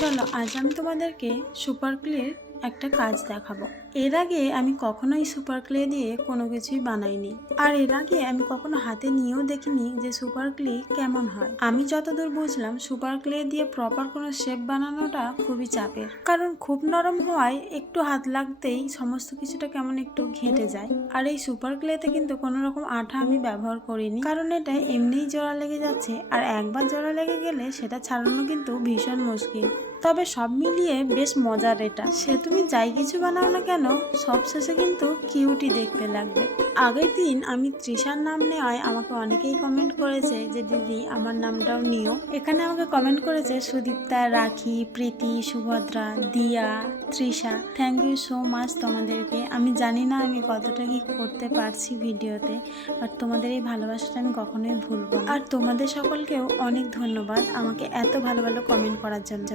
চলো আজ আমি তোমাদেরকে সুপার ক্লের একটা কাজ দেখাবো। এর আগে আমি কখনোই সুপার ক্লে দিয়ে কোনো কিছুই বানাইনি, আর এর আগে আমি কখনো হাতে নিয়েও দেখিনি যে সুপার ক্লে কেমন হয়। আমি যতদূর বুঝলাম সুপার ক্লে দিয়ে প্রপার কোনো শেপ বানানোটা খুবই চাপের, কারণ খুব নরম হওয়ায় একটু হাত লাগতেই সমস্ত কিছুটা কেমন একটু ঘেঁটে যায়। আর এই সুপার ক্লেতে কিন্তু কোনো রকম আঠা আমি ব্যবহার করিনি, কারণ এটা এমনিই জোড়া লেগে যাচ্ছে, আর একবার জোড়া লেগে গেলে সেটা ছাড়ানো কিন্তু ভীষণ মুশকিল। তবে সব মিলিয়ে বেশ মজার এটা। সে তুমি যাই কিছু বানাও না কেন, সবশেষে কিন্তু কিউটি দেখতে লাগবে। আগের দিন আমি তৃষার নাম নেওয়ায় আমাকে অনেকেই কমেন্ট করেছে যে দিদি আমার নামটাও নিও। এখানে আমাকে কমেন্ট করেছে সুদীপ্তা, রাখি, Priti, Subhadra, Diya, Trisha. Thank you so much তোমাদেরকে। আমি জানি না আমি কতটা কি করতে পারছি ভিডিওতে, বাট তোমাদের এই ভালোবাসাটা আমি কখনোই ভুলবো না। আর তোমাদের সকলকেও অনেক ধন্যবাদ আমাকে এত ভালো ভালো কমেন্ট করার জন্য।